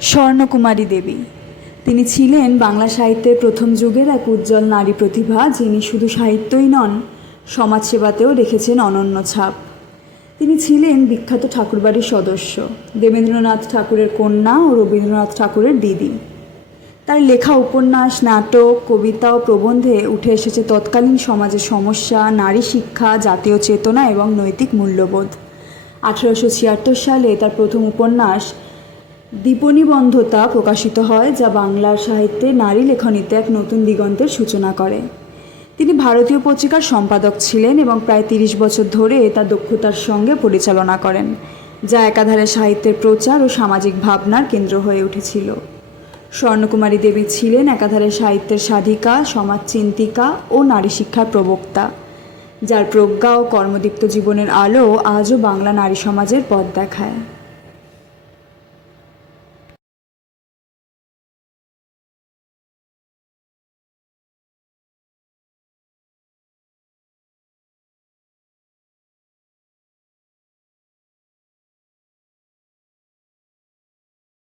স্বর্ণকুমারী দেবী। তিনি ছিলেন বাংলা সাহিত্যের প্রথম যুগের এক উজ্জ্বল নারী প্রতিভা, যিনি শুধু সাহিত্যই নন, সমাজসেবাতেও রেখেছেন অনন্য ছাপ। তিনি ছিলেন বিখ্যাত ঠাকুরবাড়ির সদস্য, দেবেন্দ্রনাথ ঠাকুরের কন্যা ও রবীন্দ্রনাথ ঠাকুরের দিদি। তার লেখা, উপন্যাস, নাটক, কবিতা ও প্রবন্ধে উঠে এসেছে তৎকালীন সমাজের সমস্যা, নারী শিক্ষা, জাতীয় চেতনা এবং নৈতিক মূল্যবোধ। আঠেরোশো ছিয়াত্তর সালে তার প্রথম উপন্যাস দীপনিবন্ধতা প্রকাশিত হয় যা বাংলার সাহিত্যে নারী লেখনীতে এক নতুন দিগন্তের সূচনা করে। তিনি ভারতীয় পত্রিকার সম্পাদক ছিলেন এবং প্রায় তিরিশ বছর ধরে তা দক্ষতার সঙ্গে পরিচালনা করেন, যা একাধারে সাহিত্যের প্রচার ও সামাজিক ভাবনার কেন্দ্র হয়ে উঠেছিল। স্বর্ণকুমারী দেবী ছিলেন একাধারে সাহিত্যের সাধিকা, সমাজচিন্তিকা ও নারী শিক্ষার প্রবক্তা, যার প্রজ্ঞা ও কর্মদীপ্ত জীবনের আলো আজও বাংলা নারী সমাজের পথ দেখায়।